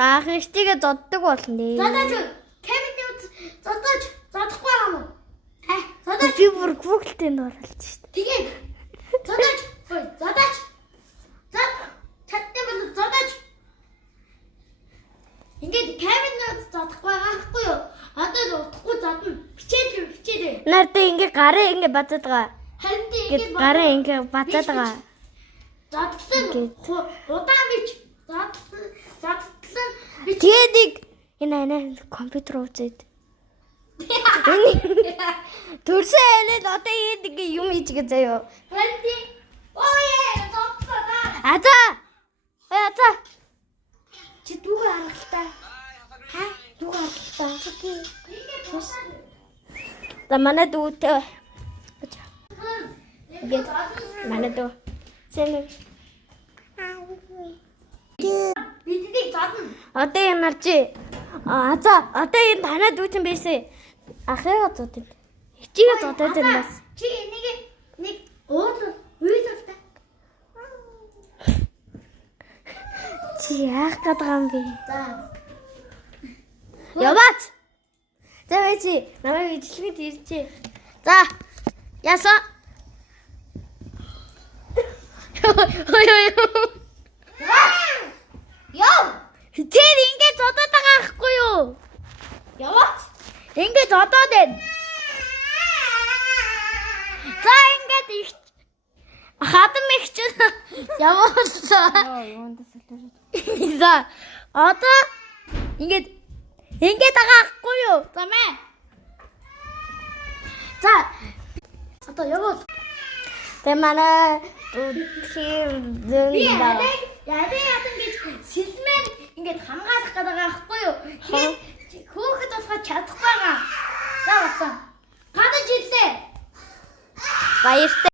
ах ихтэйгээ зоддог болно. Зодож Кевин зодохгүй юм уу? Зодож би бүр Google-тэй оруулж шít. Тэгээд зодож чадтай бол зодож ингээд Кевин зодохгүй байхгүй юу? Одоо зодохгүй зодно. Бичээд. Нартай ингээ гарын ингээ бацаад байгаа. Харин Ингээд гарын ингээ бацаад байгаа. зодсон удаан бич зодсон Тэгээд нэг энэ компьютер үзээд. Төрсөн хэлээд одоо ингээ юм хийчихээ заяа. харин зодсон. Аза. Чи дүүгээ харгалтай. Дүүгээ харгалтай. За манай дүүтэй. Ингээд манай дүү. Сэнэ. Бидний зодно. Одоо юм арчи. Одоо энэ танаа дүүтэн байсан. Ахыгаа зодод. Хичээгээ зодод энэ бас. Чи нэг уйлалтай. Чи яах гээд байгаа юм бэ? За. Яваач. За чи намайг ижлэгэд ирчээ. За. Яса. Яв. Тэр ингэж зодоод байгаа ахгүй юу? Яваач. Ингэж зодоод байна. За ингэж их хатам их ч яваалаа. За одоо ингэж байгаа ахгүй юу? За мэ. За Одоо явуул. тэ манай тийм Яа гэж сэлмээр ингээд хамгаалах гэдэг байгаа байхгүй юу? Хөөхд болохоо чадахгүй байгаа. За басан. Гадаж ирлээ. баяртай.